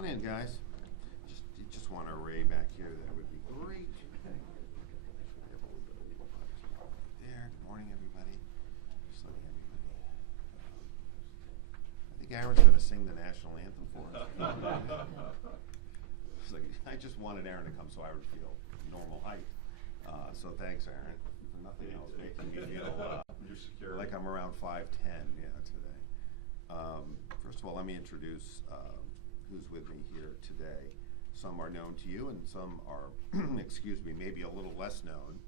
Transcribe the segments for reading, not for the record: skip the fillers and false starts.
on in, guys. Just want to array back here. That would be great. There. Good morning, everybody. Just letting everybody. I think Aaron's going to sing the national anthem for us. It's like, I just wanted Aaron to come so I would feel normal height. So thanks, Aaron, for nothing else making me feel like I'm around 5'10", today. First of all, let me introduce who's with me here today. Some are known to you, and some are, excuse me, maybe a little less known.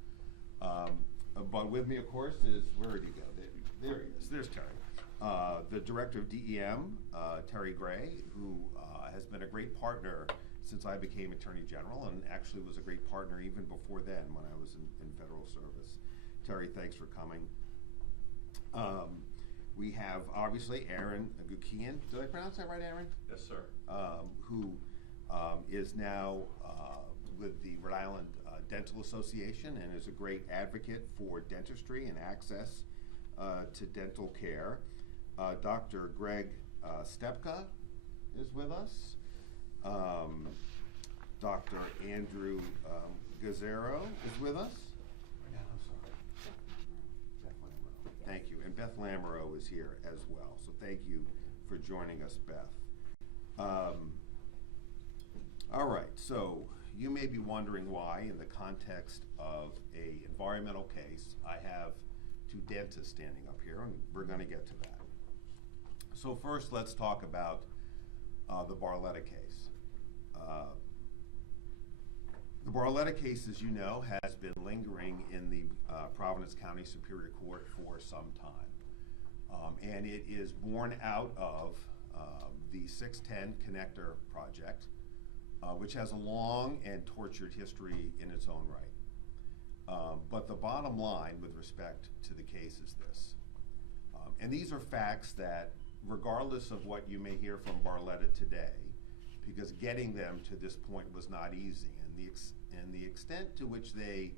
But with me, of course, is, where did he go? There he is. There's Terry. The Director of DEM, Terry Gray, who has been a great partner since I became Attorney General, and actually was a great partner even before then when I was in federal service. Terry, thanks for coming. We have, obviously, Aaron Agukian. Did I pronounce that right, Aaron? Yes, sir. Who is now with the Rhode Island Dental Association and is a great advocate for dentistry and access to dental care. Dr. Greg Stepka is with us. Dr. Andrew Gazzaro is with us. I'm sorry. Beth Lamoureux. Thank you. And Beth Lamoureux is here as well. So thank you for joining us, Beth. All right, so you may be wondering why, in the context of an environmental case, I have two dentists standing up here, and we're going to get to that. So first, let's talk about the Barletta case. The Barletta case, as you know, has been lingering in the Providence County Superior Court for some time. And it is born out of the 610 Connector project, which has a long and tortured history in its own right. But the bottom line with respect to the case is this. And these are facts that, regardless of what you may hear from Barletta today, because getting them to this point was not easy, and the extent to which they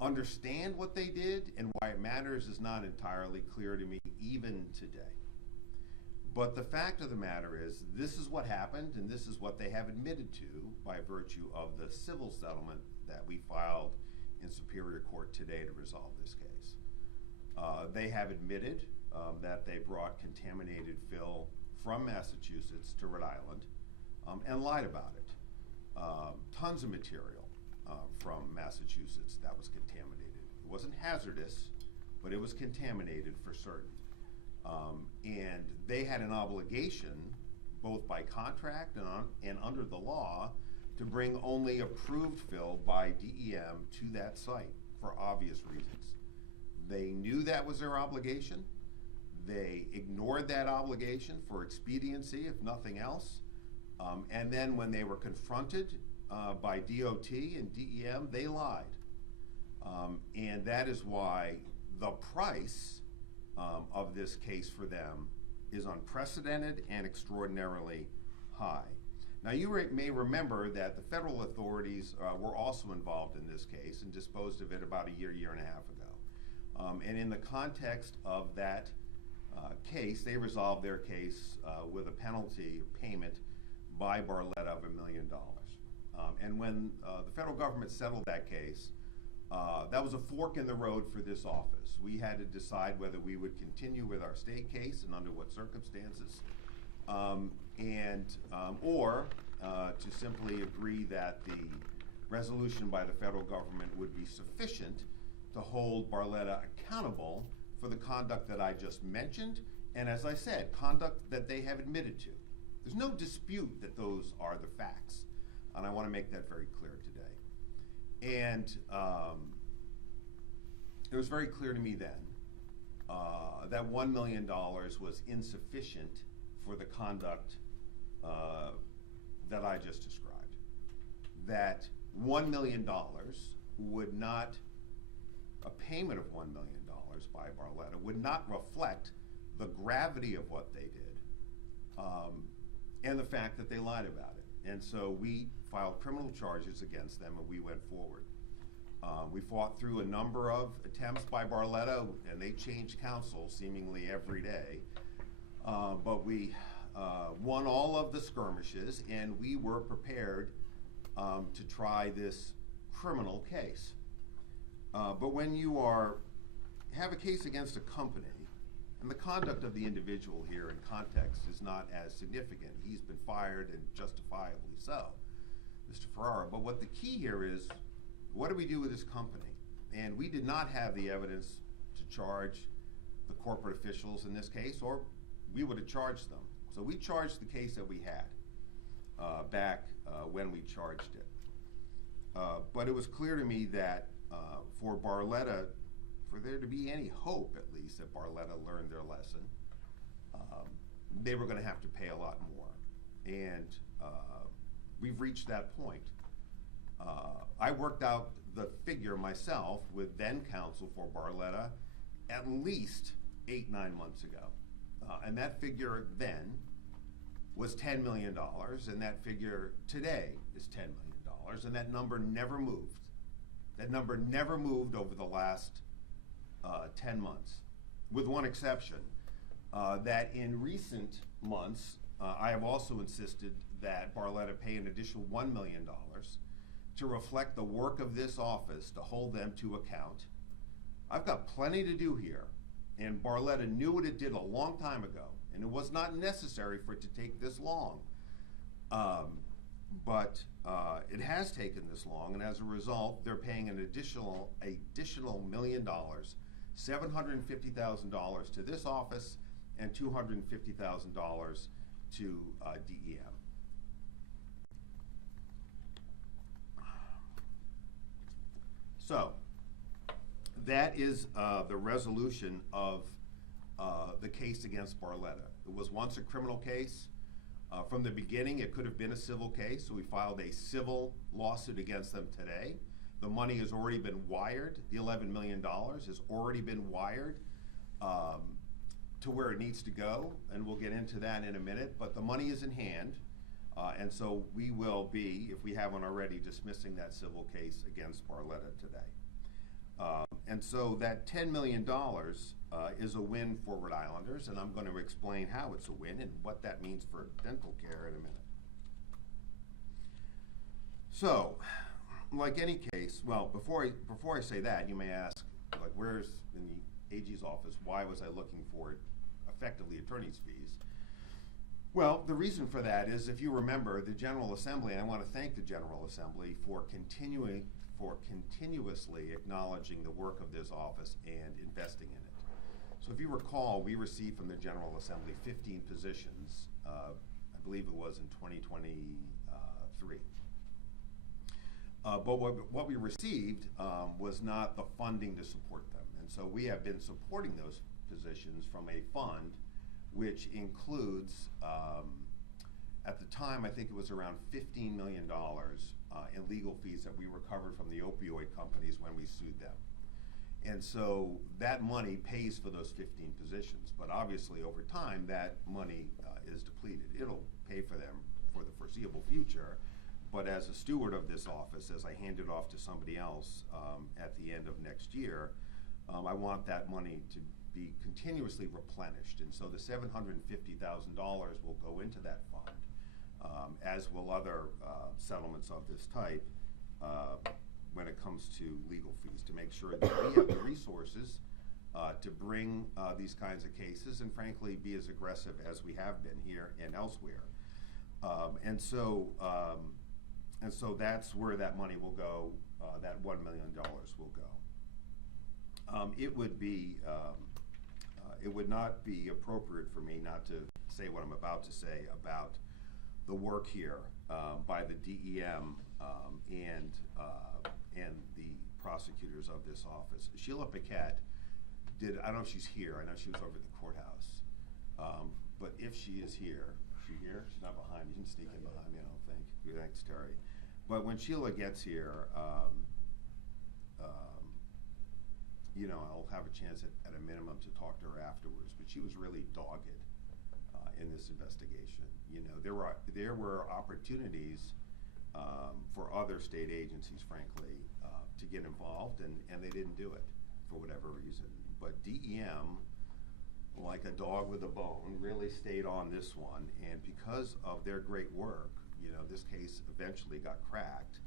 understand what they did and why it matters is not entirely clear to me even today. But the fact of the matter is, this is what happened, and this is what they have admitted to by virtue of the civil settlement that we filed in Superior Court today to resolve this case. They have admitted that they brought contaminated fill from Massachusetts to Rhode Island and lied about it. Tons of material from Massachusetts that was contaminated. It wasn't hazardous, but it was contaminated for certain. And they had an obligation, both by contract and under the law, to bring only approved fill by DEM to that site for obvious reasons. They knew that was their obligation. They ignored that obligation for expediency, if nothing else. And then when they were confronted by DOT and DEM, they lied. And that is why the price of this case for them is unprecedented and extraordinarily high. Now, you may remember that the federal authorities were also involved in this case and disposed of it about a year and a half ago. And in the context of that case, they resolved their case with a penalty payment by Barletta of $1 million. And when the federal government settled that case, that was a fork in the road for this office. We had to decide whether we would continue with our state case and under what circumstances, or to simply agree that the resolution by the federal government would be sufficient to hold Barletta accountable for the conduct that I just mentioned, and as I said, conduct that they have admitted to. There's no dispute that those are the facts, and I want to make that very clear today. And it was very clear to me then that $1 million was insufficient for the conduct that I just described. That $1 million would not, a payment of $1 million by Barletta would not reflect the gravity of what they did and the fact that they lied about it. And so we filed criminal charges against them and we went forward. We fought through a number of attempts by Barletta, and they changed counsel seemingly every day. But we won all of the skirmishes, and we were prepared to try this criminal case. But when you have a case against a company, and the conduct of the individual here in context is not as significant. He's been fired, and justifiably so, Mr. Ferrara. But what the key here is, what do we do with this company? And we did not have the evidence to charge the corporate officials in this case, or we would have charged them. So we charged the case that we had back when we charged it. But it was clear to me that for Barletta, for there to be any hope, at least, that Barletta learned their lesson, they were going to have to pay a lot more. And we've reached that point. I worked out the figure myself with then counsel for Barletta at least 8-9 months ago. And that figure then was $10 million, and that figure today is $10 million, and that number never moved. That number never moved over the last 10 months, with one exception, that in recent months, I have also insisted that Barletta pay an additional $1 million to reflect the work of this office, to hold them to account. I've got plenty to do here, and Barletta knew what it did a long time ago, and it was not necessary for it to take this long. But it has taken this long, and as a result, they're paying an additional $1 million, $750,000 to this office, and $250,000 to DEM. So that is the resolution of the case against Barletta. It was once a criminal case. From the beginning, it could have been a civil case, so we filed a civil lawsuit against them today. The money has already been wired. The $11 million has already been wired to where it needs to go, and we'll get into that in a minute, but the money is in hand, and so we will be, if we haven't already, dismissing that civil case against Barletta today. And so that $10 million is a win for Rhode Islanders, and I'm going to explain how it's a win and what that means for dental care in a minute. So, like any case, well, before I say that, you may ask, like, where's, in the AG's office, why was I looking for effectively attorney's fees? Well, the reason for that is, if you remember, the General Assembly, and I want to thank the General Assembly for continuously acknowledging the work of this office and investing in it. So if you recall, we received from the General Assembly 15 positions, I believe it was in 2023. But what we received was not the funding to support them. And so we have been supporting those positions from a fund which includes, at the time, I think it was around $15 million in legal fees that we recovered from the opioid companies when we sued them. And so that money pays for those 15 positions, but obviously over time that money is depleted. It'll pay for them for the foreseeable future, but as a steward of this office, as I hand it off to somebody else at the end of next year, I want that money to be continuously replenished, and so the $750,000 will go into that fund, as will other settlements of this type when it comes to legal fees, to make sure that we have the resources to bring these kinds of cases and frankly be as aggressive as we have been here and elsewhere. And so that's where that money will go, that $1 million will go. It would not be appropriate for me not to say what I'm about to say about the work here by the DEM and the prosecutors of this office. Sheila Paquette did, I don't know if she's here, I know she was over at the courthouse, but if she is here, is she here? She's not behind me, you can sneak in behind me, I don't think. Thanks, Terry. But when Sheila gets here, you know, I'll have a chance at a minimum to talk to her afterwards, but she was really dogged in this investigation. You know, there were opportunities for other state agencies, frankly, to get involved, and they didn't do it for whatever reason. But DEM like a dog with a bone, really stayed on this one, and because of their great work, you know, this case eventually got cracked.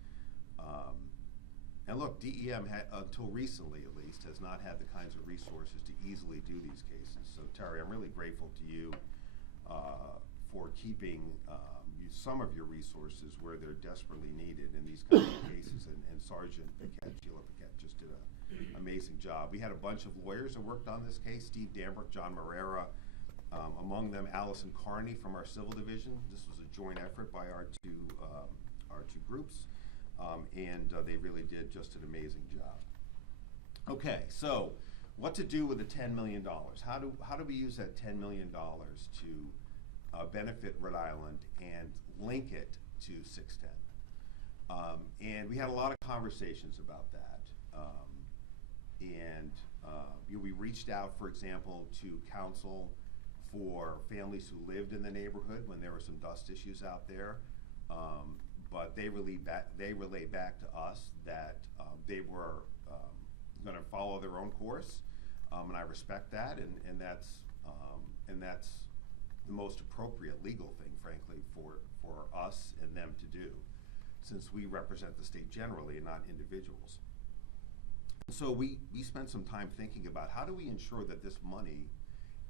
And look, DEM had, until recently at least, has not had the kinds of resources to easily do these cases. So Terry, I'm really grateful to you for keeping some of your resources where they're desperately needed in these kinds of cases. And Sergeant Paquette, Sheila Paquette, just did an amazing job. We had a bunch of lawyers that worked on this case: Steve Dambrook, John Marrera, among them Allison Carney from our Civil Division. This was a joint effort by our two groups, and they really did just an amazing job. Okay, so what to do with the $10 million? How do we use that $10 million to benefit Rhode Island and link it to 610? And we had a lot of conversations about that. We reached out, for example, to counsel for families who lived in the neighborhood when there were some dust issues out there. But they relayed back to us that they were going to follow their own course, and I respect that, and that's the most appropriate legal thing, frankly, for us and them to do, since we represent the state generally and not individuals. So we spent some time thinking about how do we ensure that this money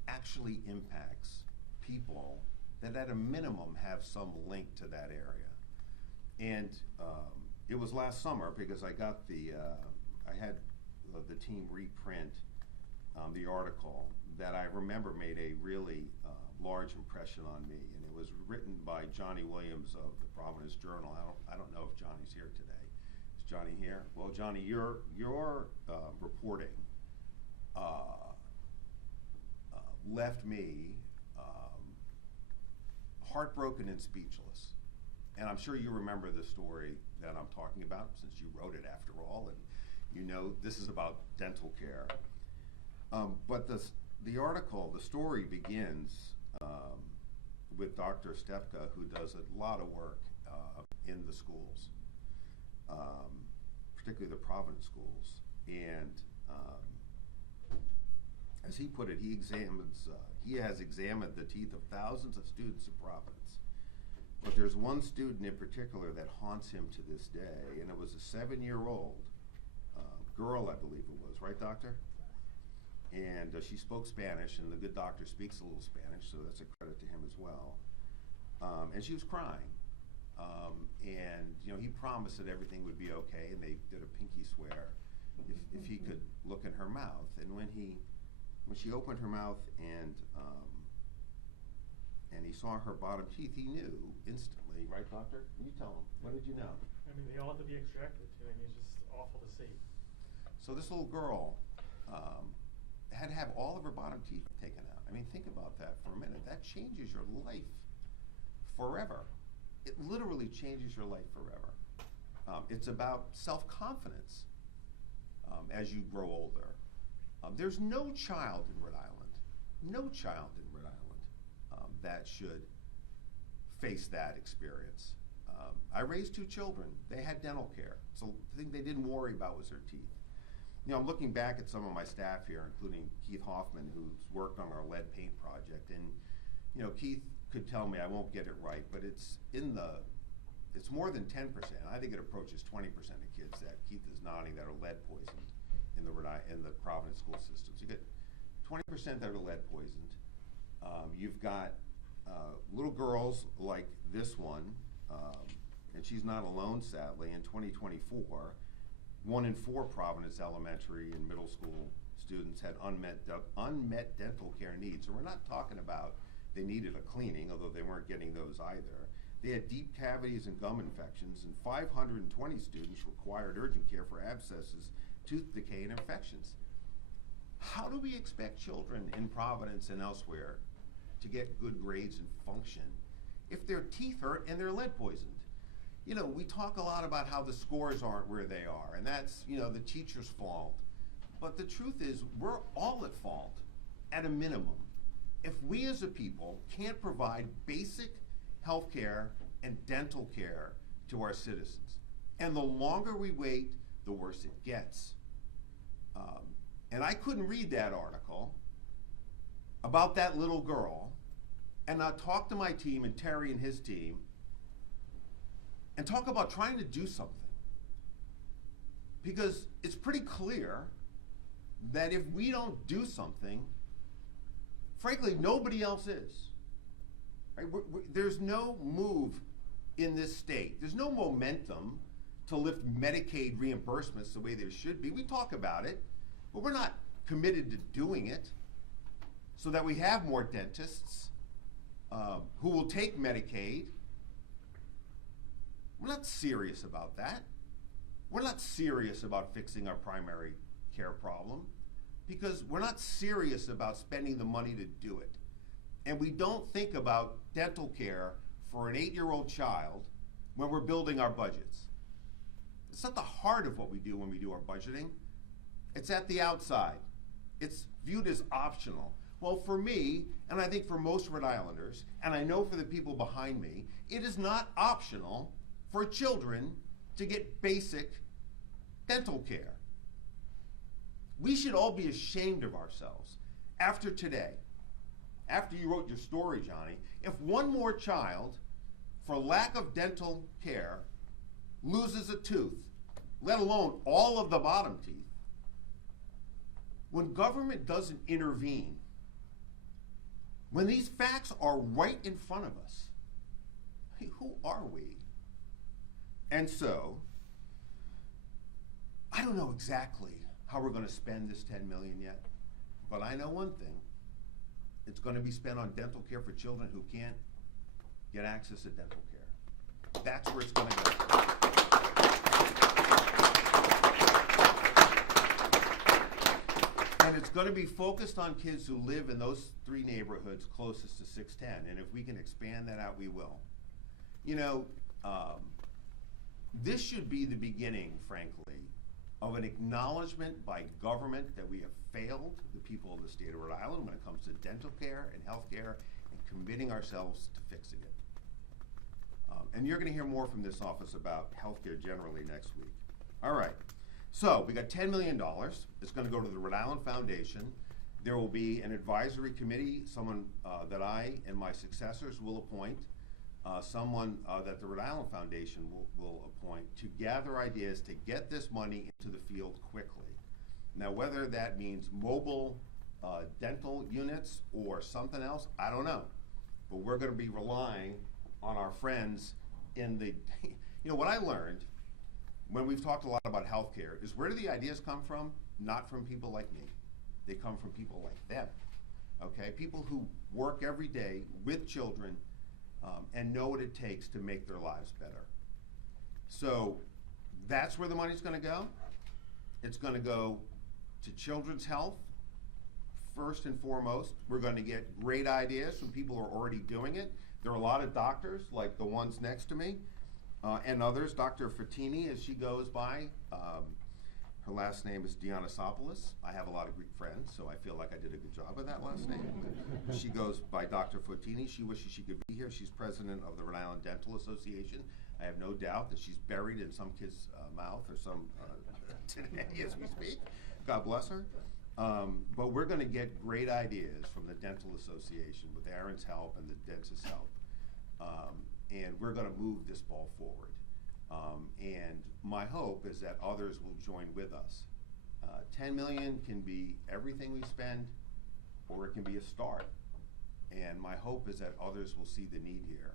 actually impacts people that at a minimum have some link to that area. And it was last summer because I got I had the team reprint the article that I remember made a really large impression on me, and it was written by Johnny Williams of the Providence Journal. I don't know if Johnny's here today. Is Johnny here? Well, Johnny, your reporting left me heartbroken and speechless. And I'm sure you remember the story that I'm talking about, since you wrote it after all, and you know this is about dental care. But the article, the story begins with Dr. Stepka, who does a lot of work in the schools, particularly the Providence schools. And as he put it, he has examined the teeth of thousands of students in Providence. But there's one student in particular that haunts him to this day, and it was a 7-year-old girl, I believe it was, right, doctor? And she spoke Spanish, and the good doctor speaks a little Spanish, so that's a credit to him as well. And she was crying. And you know, he promised that everything would be okay, and they did a pinky swear if he could look in her mouth. And when she opened her mouth and he saw her bottom teeth, he knew instantly, right, doctor? You tell him. What did you know? I mean, they all have to be extracted too. I mean, it's just awful to see. So this little girl had to have all of her bottom teeth taken out. I mean, think about that for a minute. That changes your life forever. It literally changes your life forever. It's about self-confidence as you grow older. There's no child in Rhode Island, that should face that experience. I raised 2 children. They had dental care. So the thing they didn't worry about was their teeth. You know, I'm looking back at some of my staff here, including Keith Hoffman, who's worked on our lead paint project. And, you know, Keith could tell me I won't get it right, but it's more than 10%. I think it approaches 20% of kids that Keith is nodding that are lead poisoned in the Providence school systems. You get 20% that are lead poisoned. You've got little girls like this one, and she's not alone, sadly. In 2024, 1 in 4 Providence elementary and middle school students had unmet dental care needs. So we're not talking about they needed a cleaning, although they weren't getting those either. They had deep cavities and gum infections, and 520 students required urgent care for abscesses, tooth decay, and infections. How do we expect children in Providence and elsewhere to get good grades and function if their teeth hurt and they're lead poisoned? You know, we talk a lot about how the scores aren't where they are, and that's, you know, the teacher's fault. But the truth is, we're all at fault, at a minimum, if we as a people can't provide basic health care and dental care to our citizens. And the longer we wait, the worse it gets. And I couldn't read that article about that little girl and not talk to my team and Terry and his team and talk about trying to do something. Because it's pretty clear that if we don't do something, frankly, nobody else is. Right? There's no move in this state. There's no momentum to lift Medicaid reimbursements the way there should be. We talk about it, but we're not committed to doing it so that we have more dentists who will take Medicaid. We're not serious about that. We're not serious about fixing our primary care problem because we're not serious about spending the money to do it. And we don't think about dental care for an 8-year-old child when we're building our budgets. It's not the heart of what we do when we do our budgeting. It's at the outside. It's viewed as optional. Well, for me, and I think for most Rhode Islanders, and I know for the people behind me, it is not optional for children to get basic dental care. We should all be ashamed of ourselves after today, after you wrote your story, Johnny, if one more child, for lack of dental care, loses a tooth, let alone all of the bottom teeth, when government doesn't intervene, when these facts are right in front of us, hey, who are we? And so, I don't know exactly how we're going to spend this $10 million yet, but I know one thing. It's going to be spent on dental care for children who can't get access to dental care. That's where it's going to go. And it's going to be focused on kids who live in those 3 neighborhoods closest to 610, and if we can expand that out, we will. You know, this should be the beginning, frankly, of an acknowledgement by government that we have failed the people of the state of Rhode Island when it comes to dental care and health care and committing ourselves to fixing it. And you're going to hear more from this office about health care generally next week. All right. So we got $10 million. It's going to go to the Rhode Island Foundation. There will be an advisory committee, someone that I and my successors will appoint, someone that the Rhode Island Foundation will appoint to gather ideas to get this money into the field quickly. Now, whether that means mobile dental units or something else, I don't know. But we're going to be relying on our friends in the, you know, what I learned when we've talked a lot about healthcare is where do the ideas come from? Not from people like me. They come from people like them, okay? People who work every day with children and know what it takes to make their lives better. So that's where the money's gonna go. It's gonna go to children's health, first and foremost. We're gonna get great ideas from people who are already doing it. There are a lot of doctors, like the ones next to me, and others. Dr. Fatini, as she goes by, her last name is Dionysopoulos. I have a lot of Greek friends, so I feel like I did a good job with that last name. She goes by Dr. Fatini. She wishes she could be here. She's president of the Rhode Island Dental Association. I have no doubt that she's buried in some kid's mouth or some today as we speak. God bless her. But we're going to get great ideas from the Dental Association with Aaron's help and the dentist's help. And we're going to move this ball forward. And my hope is that others will join with us. 10 million can be everything we spend, or it can be a start. And my hope is that others will see the need here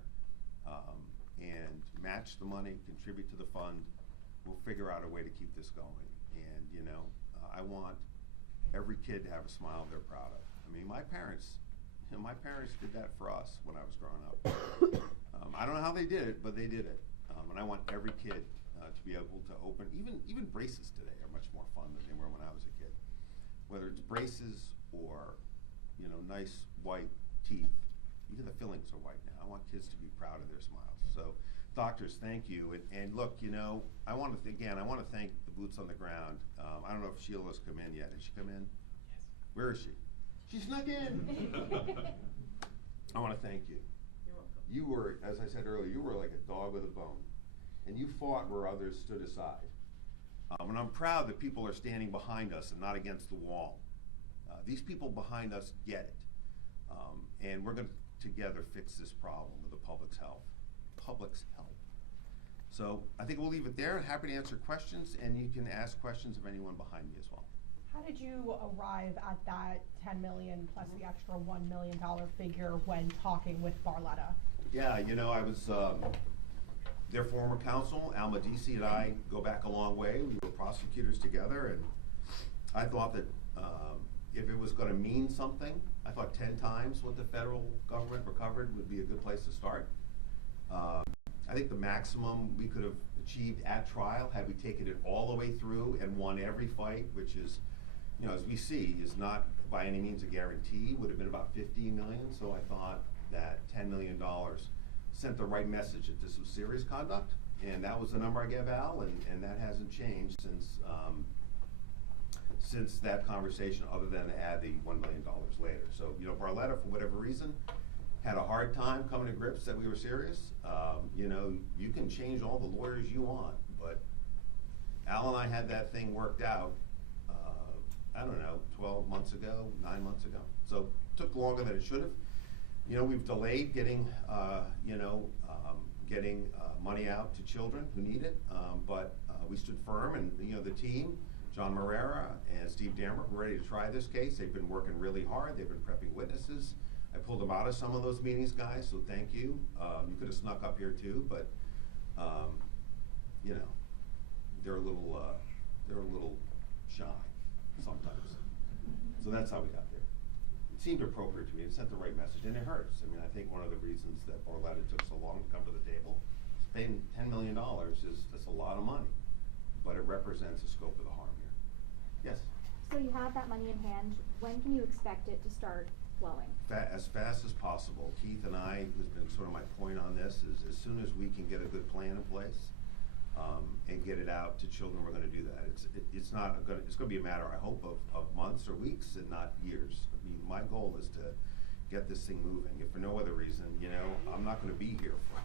and match the money, contribute to the fund. We'll figure out a way to keep this going. And you know, I want every kid to have a smile they're proud of. I mean, my parents did that for us when I was growing up. I don't know how they did it, but they did it. And I want every kid to be able to open, even braces today are much more fun than they were when I was a kid. Whether it's braces or, you know, nice white teeth, even the fillings are white now. I want kids to be proud of their smiles. So, doctors, thank you. And look, you know, I want to thank the boots on the ground. I don't know if Sheila's come in yet. Did she come in? Yes. Where is she? She snuck in. I want to thank you. You're welcome. You were, as I said earlier, you were like a dog with a bone. And you fought where others stood aside. And I'm proud that people are standing behind us and not against the wall. These people behind us get it. And we're going to together fix this problem with the public's health. So I think we'll leave it there. Happy to answer questions, and you can ask questions of anyone behind me as well. How did you arrive at that 10 million plus the extra $1 million figure when talking with Barletta? Yeah, you know, I was their former counsel, Al Medici, and I go back a long way. We were prosecutors together, and I thought that if it was going to mean something, I thought 10 times what the federal government recovered would be a good place to start. I think the maximum we could have achieved at trial, had we taken it all the way through and won every fight, which is, you know, as we see, is not by any means a guarantee, would have been about 15 million. So I thought that $10 million sent the right message that this was serious conduct, and that was the number I gave Al, and that hasn't changed since that conversation, other than to add the $1 million later. So, you know, Barletta, for whatever reason, had a hard time coming to grips that we were serious. You know, you can change all the lawyers you want, but Al and I had that thing worked out, I don't know, 12 months ago, 9 months ago. So it took longer than it should have. You know, we've delayed getting, money out to children who need it, but we stood firm, and, you know, the team, John Marrera and Steve Dammer, were ready to try this case. They've been working really hard. They've been prepping witnesses. I pulled them out of some of those meetings, guys, so thank you. You could have snuck up here too, but, you know, they're a little shy sometimes. So that's how we got there. It seemed appropriate to me. It sent the right message, and it hurts. I mean, I think one of the reasons that Barletta took so long to come to the table, spending $10 million that's a lot of money, but it represents the scope of the harm here. Yes? So you have that money in hand. When can you expect it to start flowing? As fast as possible. Keith and I, who's been sort of my point on this, is as soon as we can get a good plan in place and get it out to children, we're going to do that. It's going to be a matter, I hope, of months or weeks and not years. I mean, my goal is to get this thing moving. If for no other reason, you know, I'm not going to be here for.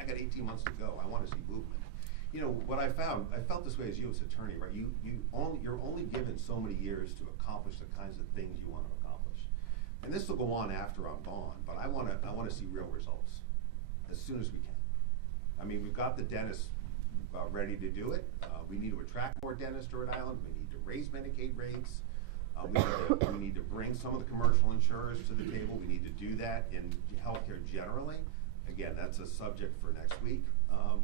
I got 18 months to go. I want to see movement. You know, what I found, I felt this way as U.S. attorney, right? You're only given so many years to accomplish the kinds of things you want to accomplish. And this will go on after I'm gone, but I want to see real results as soon as we can. I mean, we've got the dentists ready to do it. We need to attract more dentists to Rhode Island. We need to raise Medicaid rates. We need to bring some of the commercial insurers to the table. We need to do that in healthcare generally. Again, that's a subject for next week,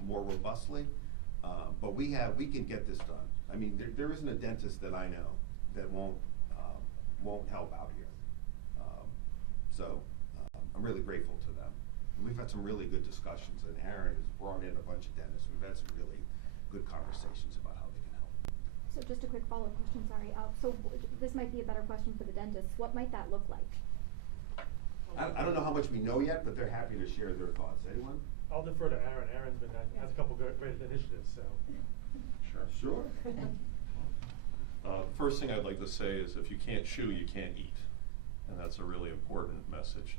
more robustly. But we can get this done. I mean, there isn't a dentist that I know that won't help out here. So I'm really grateful to them. We've had some really good discussions, and Aaron has brought in a bunch of dentists. We've had some really good conversations about how they can help. So just a quick follow-up question, sorry. So this might be a better question for the dentists. What might that look like? I don't know how much we know yet, but they're happy to share their thoughts. Anyone? I'll defer to Aaron. Aaron's has a couple great initiatives, so. Sure. The first thing I'd like to say is if you can't chew, you can't eat. And that's a really important message.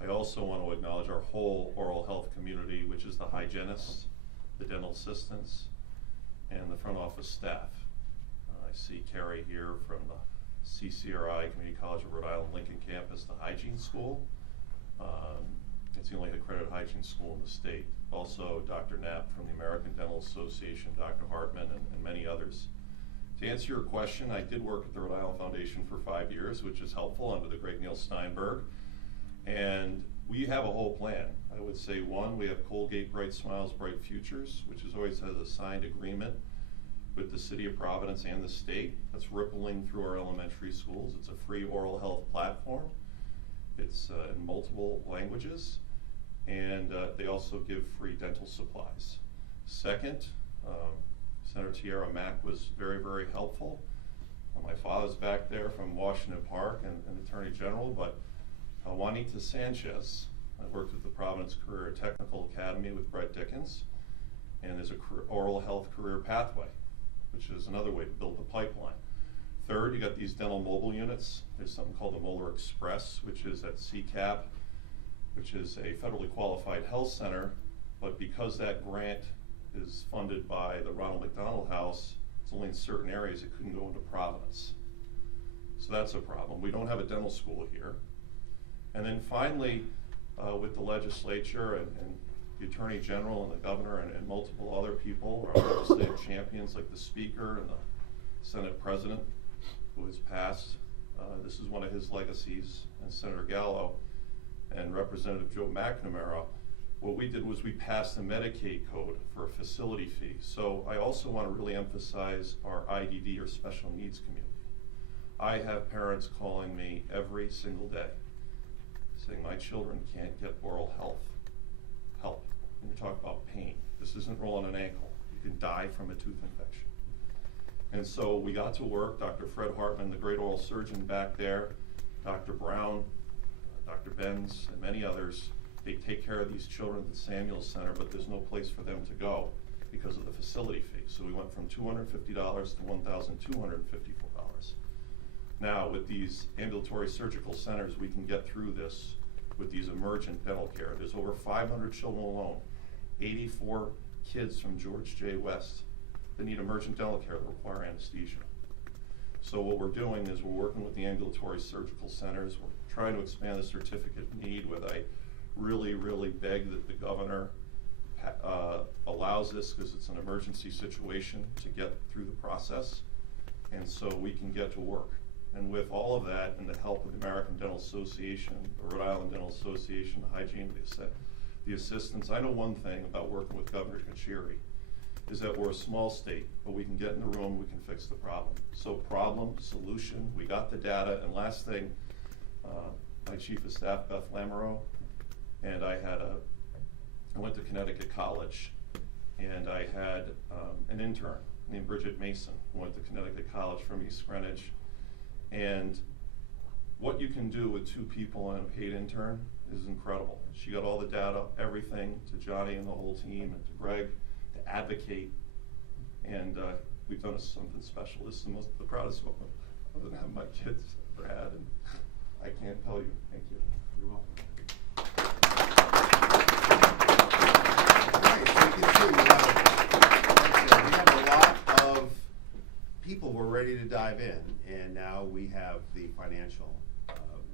I also want to acknowledge our whole oral health community, which is the hygienists, the dental assistants, and the front office staff. I see Carrie here from the CCRI, Community College of Rhode Island, Lincoln campus, the hygiene school. It's the only accredited hygiene school in the state. Also, Dr. Knapp from the American Dental Association, Dr. Hartman, and many others. To answer your question, I did work at the Rhode Island Foundation for 5 years, which is helpful under the great Neil Steinberg. And we have a whole plan. I would say, one, we have Colgate Bright Smiles, Bright Futures, which always has a signed agreement with the city of Providence and the state. That's rippling through our elementary schools. It's a free oral health platform. It's in multiple languages. And they also give free dental supplies. Second, Senator Tierra Mack was very, very helpful. My father's back there from Washington Park and Attorney General, but Juanita Sanchez, I worked at the Providence Career Technical Academy with Brett Dickens, and there's a oral health career pathway, which is another way to build the pipeline. Third, you got these dental mobile units. There's something called the Molar Express, which is at CCAP, which is a federally qualified health center, but because that grant is funded by the Ronald McDonald House, it's only in certain areas. It couldn't go into Providence. So that's a problem. We don't have a dental school here. And then finally, with the legislature and the Attorney General and the Governor and multiple other people, our legislative champions like the Speaker and the Senate President, who has passed, this is one of his legacies, and Senator Gallo and Representative Joe McNamara, what we did was we passed the Medicaid code for a facility fee. So I also want to really emphasize our IDD, or special needs community. I have parents calling me every single day saying my children can't get oral health help. When you talk about pain, this isn't rolling an ankle. You can die from a tooth infection. And so we got to work. Dr. Fred Hartman, the great oral surgeon back there, Dr. Brown, Dr. Benz, and many others, they take care of these children at the Samuel Center, but there's no place for them to go because of the facility fee. So we went from $250 to $1,254. Now, with these ambulatory surgical centers, we can get through this with these emergent dental care. There's over 500 children alone, 84 kids from George J. West that need emergent dental care that require anesthesia. So what we're doing is we're working with the ambulatory surgical centers. We're trying to expand the certificate of need, where I really, really beg that the governor allows this, because it's an emergency situation, to get through the process, and so we can get to work. And with all of that, and the help of the American Dental Association, the Rhode Island Dental Association, the hygiene, the assistants, I know one thing about working with Governor Concheri, is that we're a small state, but we can get in the room, we can fix the problem. So problem, solution, we got the data, and last thing, my Chief of Staff, Beth Lamoureux, and I went to Connecticut College, and I had an intern named Bridget Mason, who went to Connecticut College from East Greenwich. And what you can do with 2 people and a paid intern is incredible. She got all the data, everything, to Johnny and the whole team, and to Greg, to advocate, and we've done something special. This is the proudest moment other than my kids ever had, and I can't tell you. Thank you. You're welcome. Right, so you can see we have a lot of people who are ready to dive in, and now we have the financial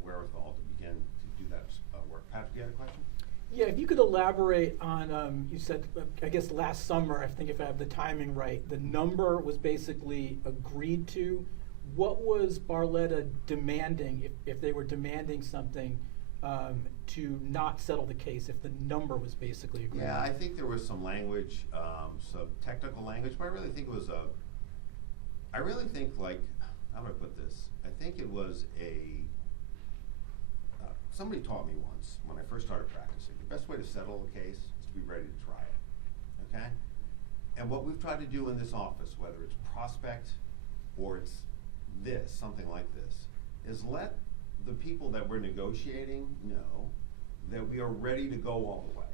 wherewithal to begin to do that work. Patrick, you had a question? Yeah, if you could elaborate on, you said, I guess last summer, I think if I have the timing right, the number was basically agreed to. What was Barletta demanding, if they were demanding something, to not settle the case, if the number was basically agreed? Yeah, I think there was some language, some technical language, but I really think it was how do I put this? I think it was somebody taught me once when I first started practicing, the best way to settle a case is to be ready to try it, okay? And what we've tried to do in this office, whether it's prospect or it's something like this, is let the people that we're negotiating know that we are ready to go all the way.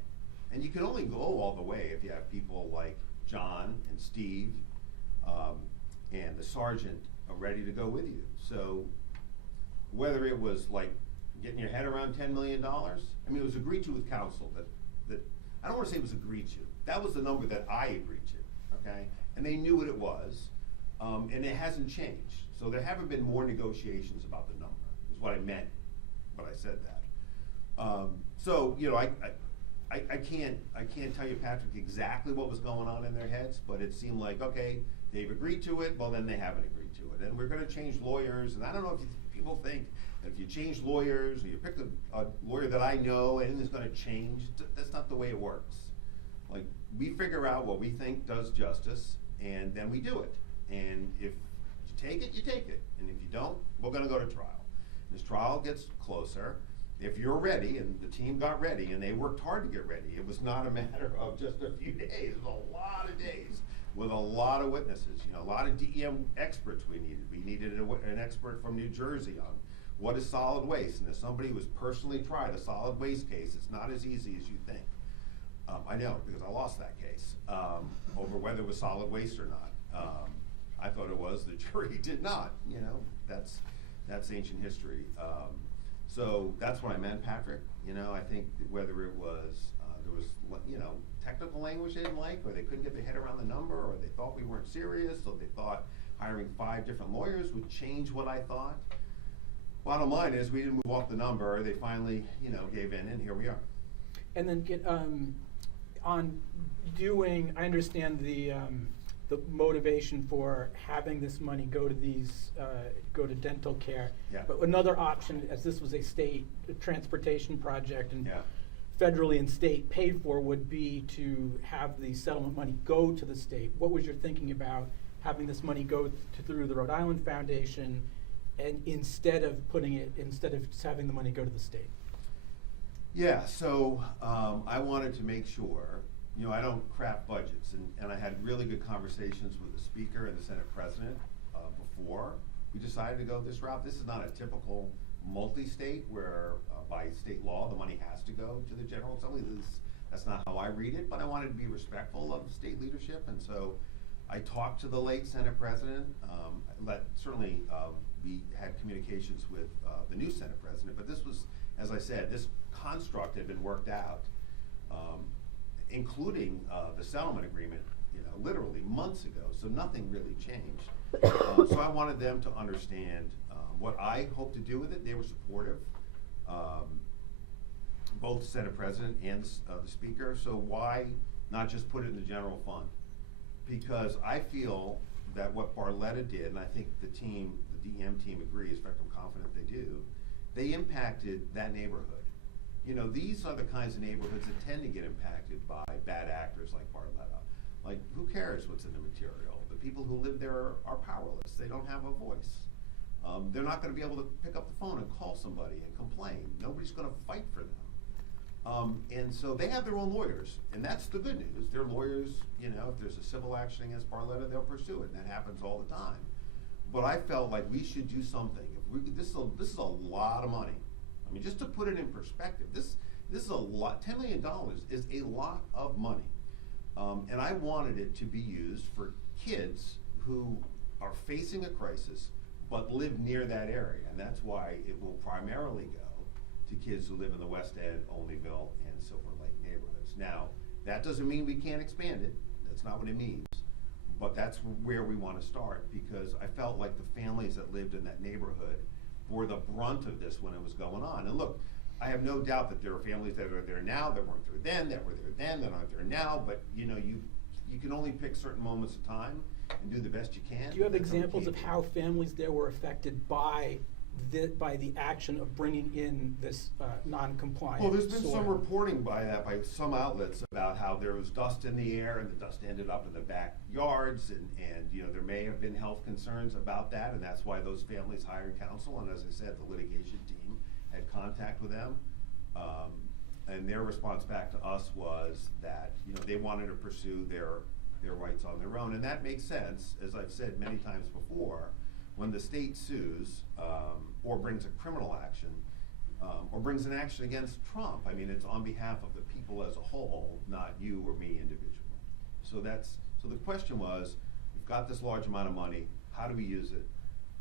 And you can only go all the way if you have people like John and Steve and the sergeant are ready to go with you. So whether it was like getting your head around $10 million, I mean, it was agreed to with counsel that I don't want to say it was agreed to. That was the number that I agreed to, okay? And they knew what it was, and it hasn't changed. So there haven't been more negotiations about the number, is what I meant when I said that. So, you know, I can't tell you, Patrick, exactly what was going on in their heads, but it seemed like, okay, they've agreed to it, well then they haven't agreed to it. And we're gonna change lawyers, and I don't know if people think that if you change lawyers, or you pick a lawyer that I know and it's gonna change, that's not the way it works. Like, we figure out what we think does justice, and then we do it. And if you take it, you take it. And if you don't, we're gonna go to trial. This trial gets closer. If you're ready, and the team got ready, and they worked hard to get ready, it was not a matter of just a few days, it was a lot of days with a lot of witnesses, you know, a lot of DEM experts we needed. We needed an expert from New Jersey on what is solid waste, and as somebody who's personally tried a solid waste case, it's not as easy as you think. I know, because I lost that case over whether it was solid waste or not. I thought it was, the jury did not, you know, that's ancient history. So that's what I meant, Patrick. You know, I think whether it was, there was, you know, technical language they didn't like, or they couldn't get their head around the number, or they thought we weren't serious, or they thought hiring 5 different lawyers would change what I thought. bottom line is, we didn't move off the number, they finally, you know, gave in, and here we are. And then get, on doing, I understand the motivation for having this money go to these, go to dental care. Yeah. But another option, as this was a state transportation project and Yeah. federally and state paid for, would be to have the settlement money go to the state. What was your thinking about having this money go through the Rhode Island Foundation, and instead of just having the money go to the state? Yeah, so I wanted to make sure, you know, I don't craft budgets, and I had really good conversations with the Speaker and the Senate President before we decided to go this route. This is not a typical multi-state where by state law the money has to go to the General Assembly. That's not how I read it, but I wanted to be respectful of state leadership, and so I talked to the late Senate President. Certainly we had communications with the new Senate President, but this was, as I said, this construct had been worked out, including the settlement agreement, you know, literally months ago, so nothing really changed. So I wanted them to understand what I hoped to do with it. They were supportive, both the Senate President and the Speaker, so why not just put it in the general fund? Because I feel that what Barletta did, and I think the team, the DM team agrees, in fact I'm confident they do, they impacted that neighborhood. You know, these are the kinds of neighborhoods that tend to get impacted by bad actors like Barletta. Like, who cares what's in the material? The people who live there are powerless. They don't have a voice. They're not gonna be able to pick up the phone and call somebody and complain. Nobody's gonna fight for them. And so they have their own lawyers, and that's the good news. Their lawyers, you know, if there's a civil action against Barletta, they'll pursue it, and that happens all the time. But I felt like we should do something. This is a lot of money. I mean, just to put it in perspective, this is a lot. $10 million is a lot of money, and I wanted it to be used for kids who are facing a crisis but live near that area, and that's why it will primarily go to kids who live in the West End, Olneyville, and Silver Lake neighborhoods. Now, that doesn't mean we can't expand it. That's not what it means. But that's where we want to start, because I felt like the families that lived in that neighborhood bore the brunt of this when it was going on. And look, I have no doubt that there are families that are there now that weren't there then, that were there then, that aren't there now, but you know, you can only pick certain moments of time and do the best you can. Do you have That's all we examples can of do. how families there were affected by the action of bringing in this non-compliant Well, there's been soil? some reporting by some outlets about how there was dust in the air and the dust ended up in the backyards, and you know, there may have been health concerns about that, and that's why those families hired counsel, and as I said, the litigation team had contact with them. And their response back to us was that, you know, they wanted to pursue their rights on their own, and that makes sense. As I've said many times before, when the state sues or brings a criminal action or brings an action against Trump, I mean, it's on behalf of the people as a whole, not you or me individually. So the question was, we've got this large amount of money, how do we use it?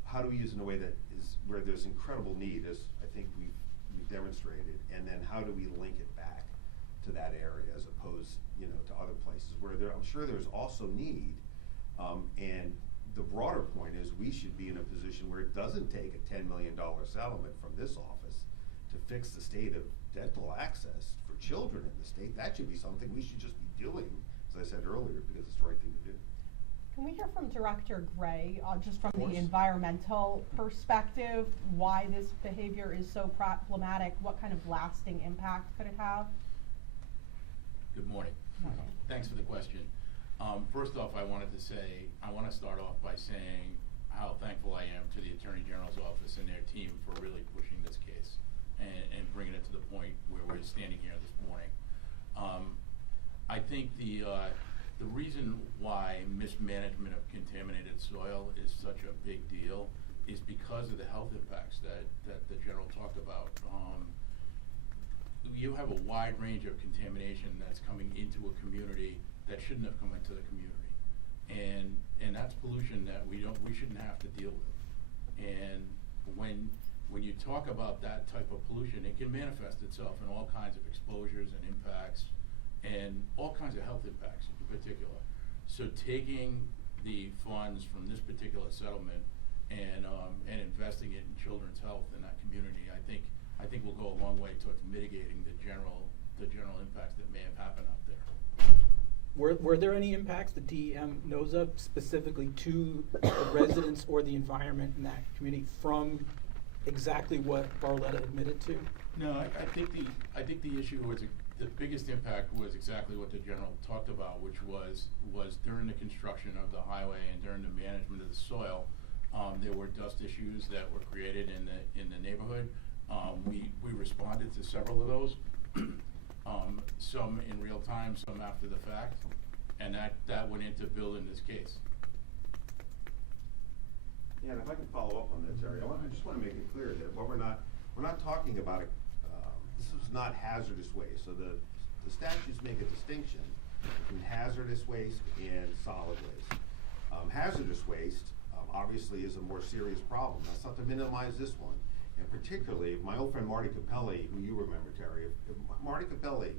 How do we use it in a way that is where there's incredible need, as I think we've demonstrated, and then how do we link it back to that area as opposed, you know, to other places where I'm sure there's also need, and the broader point is we should be in a position where it doesn't take a $10 million settlement from this office to fix the state of dental access for children in the state. That should be something we should just be doing, as I said earlier, because it's the right thing to do. Can we hear from Director Gray, just from course. the environmental perspective, why this behavior is so problematic? What kind of lasting impact could it have? Good morning. Thanks for the question. First off, I want to start off by saying how thankful I am to the Attorney General's office and their team for really pushing this case and bringing it to the point where we're standing here this morning. I think the reason why mismanagement of contaminated soil is such a big deal is because of the health impacts that the General talked about. You have a wide range of contamination that's coming into a community that shouldn't have come into the community, and that's pollution that we shouldn't have to deal with. And when you talk about that type of pollution, it can manifest itself in all kinds of exposures and impacts, and all kinds of health impacts in particular. So taking the funds from this particular settlement and investing it in children's health in that community, I think will go a long way towards mitigating the general impacts that may have happened out there. Were there any impacts the DEM knows of specifically to the residents or the environment in that community from exactly what Barletta admitted to? No, I think the issue was, the biggest impact was exactly what the general talked about, which was during the construction of the highway and during the management of the soil, there were dust issues that were created in the neighborhood. We responded to several of those, some in real time, some after the fact, and that went into building this case. Yeah, and if I can follow up on that, Terry, I just want to make it clear that what we're not talking about, this is not hazardous waste. So the statutes make a distinction between hazardous waste and solid waste. Hazardous waste obviously is a more serious problem. That's not to minimize this one. And particularly, my old friend Marty Capelli, who you remember, Terry, if Marty Capelli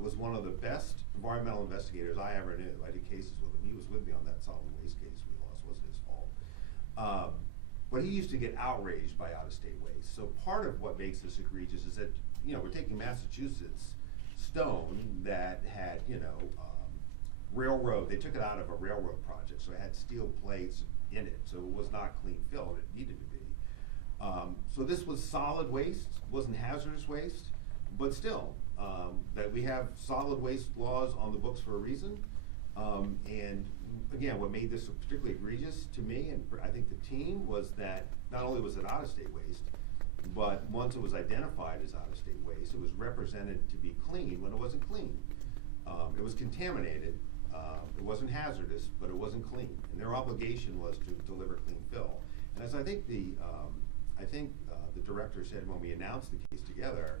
was one of the best environmental investigators I ever knew. I did cases with him. He was with me on that solid waste case we lost. It wasn't his fault. But he used to get outraged by out-of-state waste. So part of what makes this egregious is that, we're taking Massachusetts stone that had, railroad, they took it out of a railroad project, so it had steel plates in it, so it was not clean fill, and it needed to be. So this was solid waste, wasn't hazardous waste, but still, that we have solid waste laws on the books for a reason. And again, what made this particularly egregious to me, and I think the team, was that not only was it out-of-state waste, but once it was identified as out-of-state waste, it was represented to be clean when it wasn't clean. It was contaminated, it wasn't hazardous, but it wasn't clean. And their obligation was to deliver clean fill. And as I think the director said when we announced the case together,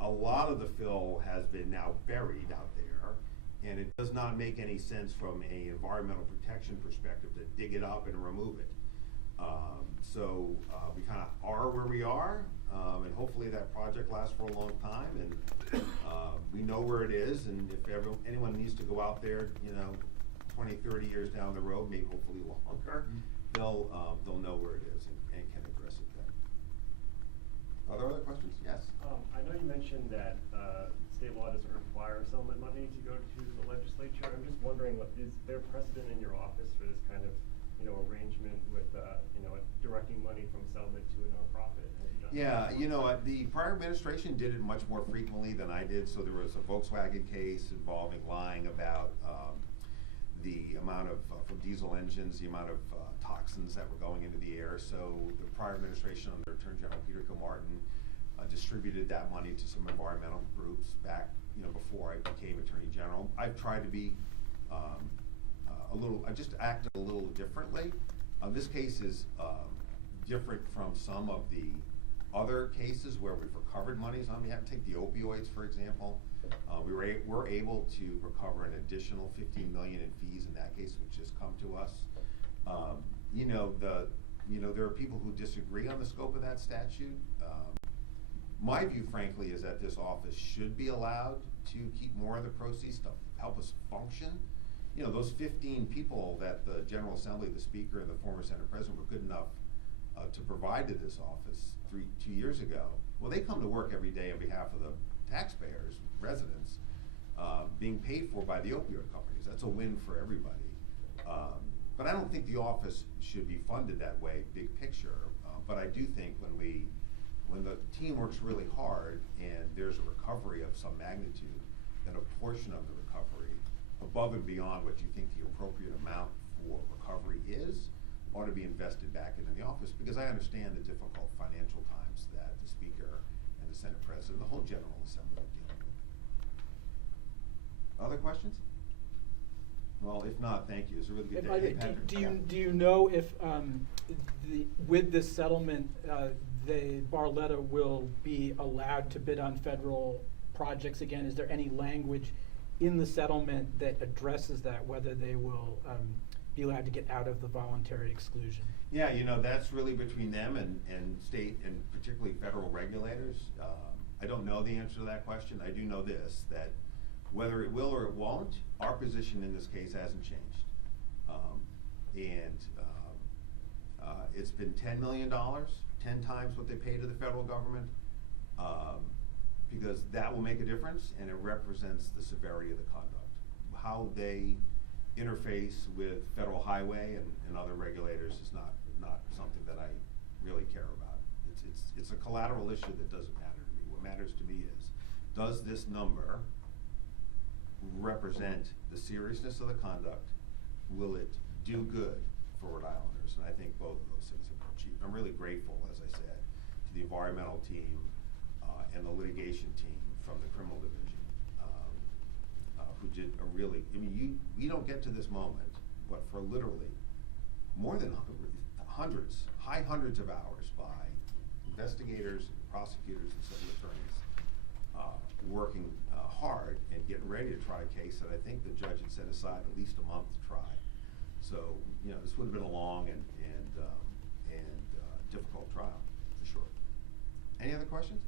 a lot of the fill has been now buried out there, and it does not make any sense from an environmental protection perspective to dig it up and remove it. So we kind of are where we are, and hopefully that project lasts for a long time, and we know where it is, and if anyone needs to go out there, 20, 30 years down the road, maybe hopefully longer, they'll know where it is and can address it then. Are there other questions? Yes? I know you mentioned that state law doesn't require settlement money to go to the legislature. I'm just wondering, is there precedent in your office for this kind of arrangement with directing money from settlement to a nonprofit? Have you done that? Yeah, the prior administration did it much more frequently than I did. So there was a Volkswagen case involving lying about the amount of, from diesel engines, the amount of toxins that were going into the air. So the prior administration under Attorney General Peter Martin distributed that money to some environmental groups back, before I became Attorney General. I've tried to be I just acted a little differently. This case is different from some of the other cases where we've recovered monies on behalf. Take the opioids, for example. We were able to recover an additional $15 million in fees in that case, which has come to us. There are people who disagree on the scope of that statute. My view, frankly, is that this office should be allowed to keep more of the proceeds to help us function. Those 15 people that the General Assembly, the Speaker, and the former Senate President were good enough to provide to this office 2 years ago. Well, they come to work every day on behalf of the taxpayers, residents, being paid for by the opioid companies. That's a win for everybody. But I don't think the office should be funded that way, big picture. But I do think when the team works really hard and there's a recovery of some magnitude, then a portion of the recovery, above and beyond what you think the appropriate amount for recovery is, ought to be invested back into the office, because I understand the difficult financial times that the Speaker and the Senate President, the whole General Assembly are dealing with. Other questions? Well, if not, thank you. It's a really good day. Patrick, Do you know if with this settlement, the Barletta will be allowed to bid on federal projects again? Is there any language in the settlement that addresses that, whether they will be allowed to get out of the voluntary exclusion? Yeah, that's really between them and state and particularly federal regulators. I don't know the answer to that question. I do know this, that whether it will or it won't, our position in this case hasn't changed. It's been $10 million, 10 times what they pay to the federal government, because that will make a difference, and it represents the severity of the conduct. How they interface with federal highway and other regulators is not something that I really care about. It's a collateral issue that doesn't matter to me. What matters to me is, does this number represent the seriousness of the conduct? Will it do good for Rhode Islanders? And I think both of those things have been achieved. I'm really grateful, as I said, to the environmental team and the litigation team from the criminal division, who did a really, I mean, you don't get to this moment, but for literally more than hundreds, high hundreds of hours by investigators, prosecutors, and civil attorneys working hard and getting ready to try a case that I think the judge had set aside at least a month to try. So, you know, this would have been a long and difficult trial, for sure. Any other questions?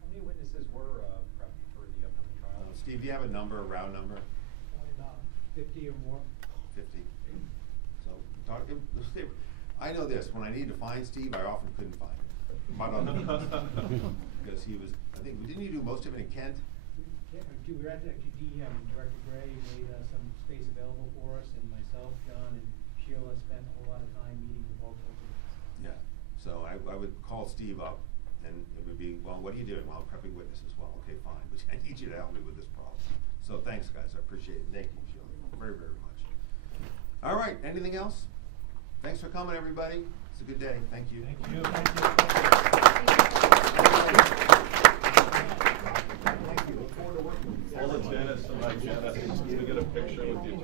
How many witnesses were prepped for the upcoming trial? Steve, do you have a number, a round number? Probably about 50 or more. 50. So, I know this, when I needed to find Steve, I often couldn't find him. Because he was, I think, didn't you do most of it in Kent? We were actually, Director Gray made some space available for us, and myself, John, and Sheila spent a whole lot of time meeting with all sorts of. Yeah. So I would call Steve up, and it would be, well, what are you doing? Well, I'm prepping witnesses. Well, okay, fine, but I need you to help me with this problem. So thanks, guys, I appreciate it. Thank you, Sheila, very, very much. All right, anything else? Thanks for coming, everybody. It's a good day. Thank you. Thank you. All the Janice and my Janice, we get a picture with the attorney.